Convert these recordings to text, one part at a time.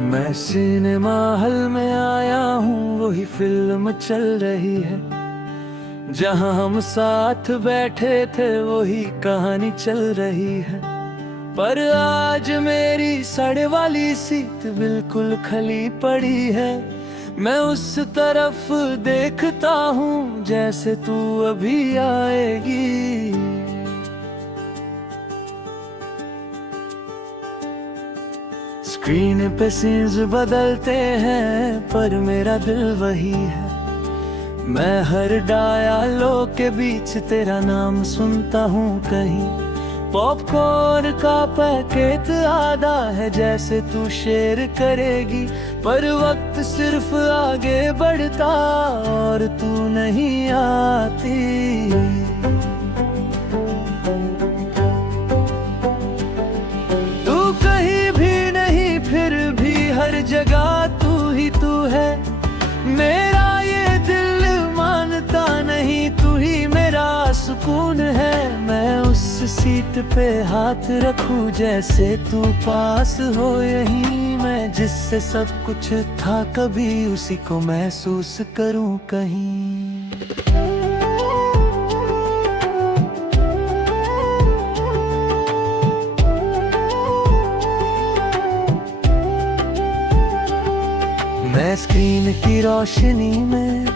मैं cinema hall में आया हूँ, वही फिल्म चल रही है। जहाँ हम साथ बैठे थे वही कहानी चल रही है। पर आज मेरी साइड वाली सीट बिल्कुल खाली पड़ी है। मैं उस तरफ देखता हूँ जैसे तू अभी आएगी। स्क्रीन पे सीन्स बदलते हैं पर मेरा दिल वही है। मैं हर डायलॉग के बीच तेरा नाम सुनता हूँ कहीं। पॉपकॉर्न का पैकेट आधा है जैसे तू शेयर करेगी, पर वक्त सिर्फ आगे बढ़ता और तू नहीं आती। हर जगह तू ही तू है। मेरा ये दिल मानता नहीं, तू ही मेरा सुकून है। मैं उस सीट पे हाथ रखूं जैसे तू पास हो यहीं। मैं जिससे सब कुछ था कभी उसी को महसूस करूं कहीं। मैं स्क्रीन की रोशनी में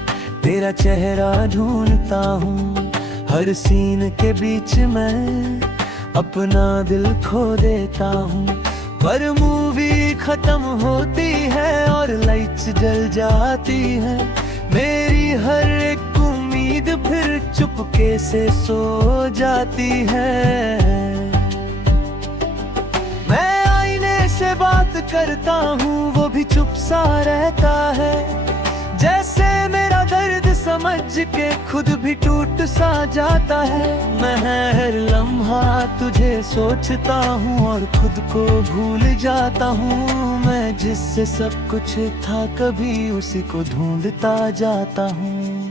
तेरा चेहरा ढूंढता हूँ। हर सीन के बीच मैं अपना दिल खो देता हूँ। पर मूवी खत्म होती है और लाइट्स जल जाती है। मेरी हर एक उम्मीद फिर चुपके से सो जाती है। से बात करता हूँ वो भी चुप सा रहता है। जैसे मेरा दर्द समझ के खुद भी टूट सा जाता है। मैं हर लम्हा तुझे सोचता हूँ और खुद को भूल जाता हूँ। मैं जिससे सब कुछ था कभी उसी को ढूंढता जाता हूँ।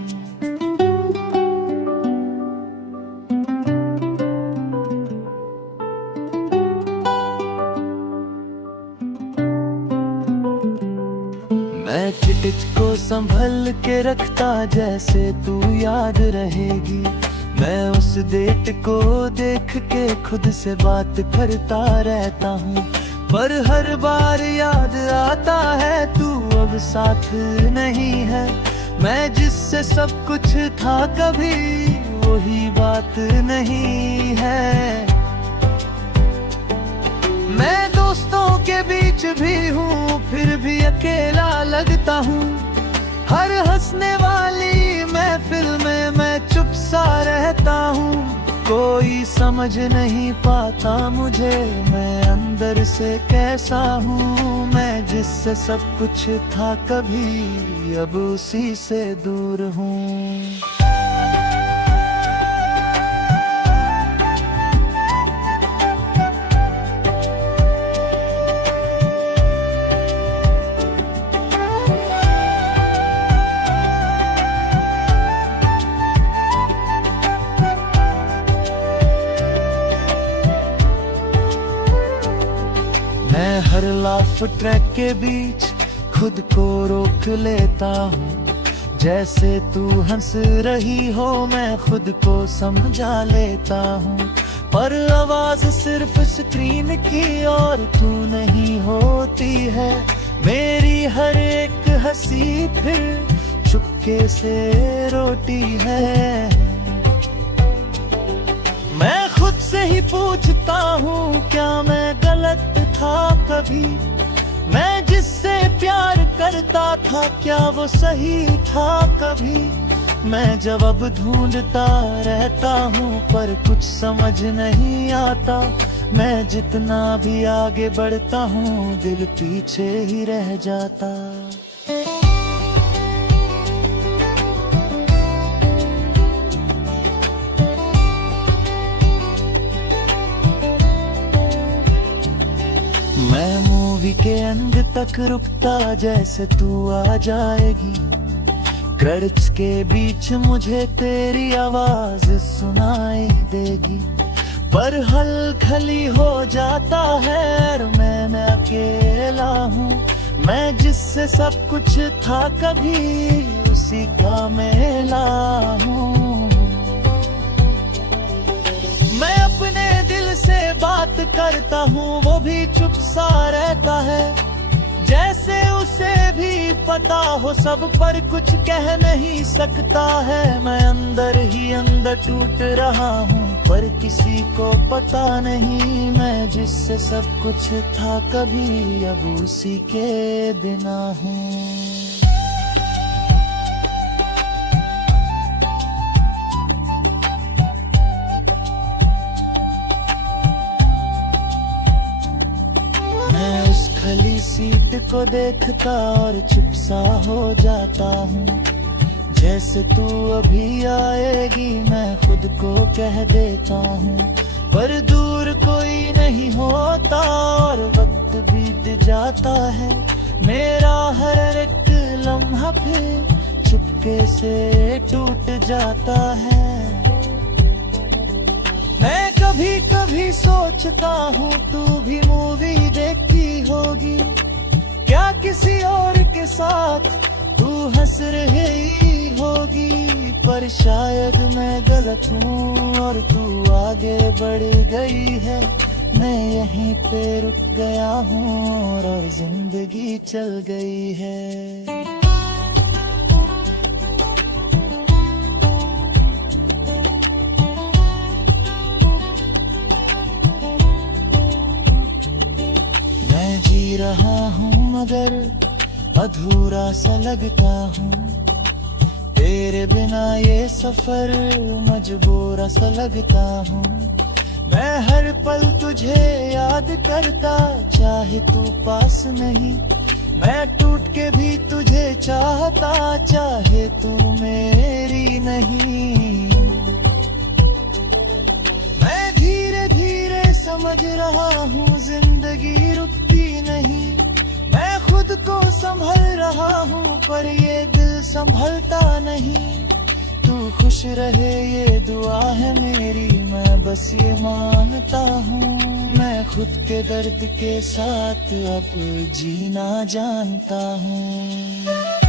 मैं टिकट को संभल के रखता जैसे तू याद रहेगी। मैं उस डेट को देख के खुद से बात करता रहता हूँ। पर हर बार याद आता है तू अब साथ नहीं है। मैं जिससे सब कुछ था कभी वही बात नहीं है। मैं दोस्तों के बीच भी हूँ फिर भी अकेला लगता हूँ। हर हंसने वाली महफिल में मैं चुप सा रहता हूँ। कोई समझ नहीं पाता मुझे मैं अंदर से कैसा हूँ। मैं जिससे सब कुछ था कभी अब उसी से दूर हूँ। मैं हर लाफ ट्रैक के बीच खुद को रोक लेता हूँ। जैसे तू हंस रही हो मैं खुद को समझा लेता हूँ। पर आवाज सिर्फ स्क्रीन की और तू नहीं होती है। मेरी हर एक हंसी फिर चुपके से रोती है। मैं खुद से ही पूछता हूँ क्या मैं गलत था कभी। मैं जिससे प्यार करता था क्या वो सही था कभी। मैं जवाब ढूंढता रहता हूँ पर कुछ समझ नहीं आता। मैं जितना भी आगे बढ़ता हूँ दिल पीछे ही रह जाता। मैं मूवी के अंत तक रुकता जैसे तू आ जाएगी। क्रेडिट्स के बीच मुझे तेरी आवाज सुनाई देगी। पर हल खली हो जाता है मैं अकेला हूँ। मैं जिससे सब कुछ था कभी उसी का मेला हूँ। मैं अपने दिल से बात करता हूँ, वो भी चुप सा रहता है, जैसे उसे भी पता हो सब पर कुछ कह नहीं सकता है। मैं अंदर ही अंदर टूट रहा हूँ पर किसी को पता नहीं, मैं जिससे सब कुछ था कभी अब उसी के बिना हूँ। मैं उस खाली सीट को देखता और चुप सा हो जाता हूँ, जैसे तू अभी आएगी मैं खुद को कह देता हूँ। पर दूर कोई नहीं होता और वक्त बीत जाता है, मेरा हर एक लम्हा फिर चुपके से टूट जाता है। मैं कभी कभी सोचता हूँ तू भी मूवी देखती होगी क्या किसी और के साथ तू हंस रही होगी, पर शायद मैं गलत हूँ और तू आगे बढ़ गई है। मैं यहीं पे रुक गया हूँ और जिंदगी चल गई है। मैं जी रहा हूँ मगर अधूरा सा लगता हूँ, तेरे बिना ये सफर मजबूरा सा लगता हूँ। मैं हर पल तुझे याद करता चाहे तू पास नहीं, मैं टूट के भी तुझे चाहता चाहे तू मेरी नहीं। मैं धीरे धीरे समझ रहा हूँ जिंदगी रुकती नहीं, मैं खुद को संभल रहा हूँ पर ये दिल संभलता नहीं। तू खुश रहे ये दुआ है मेरी, मैं बस ये मानता हूँ। मैं खुद के दर्द के साथ अब जीना जानता हूँ।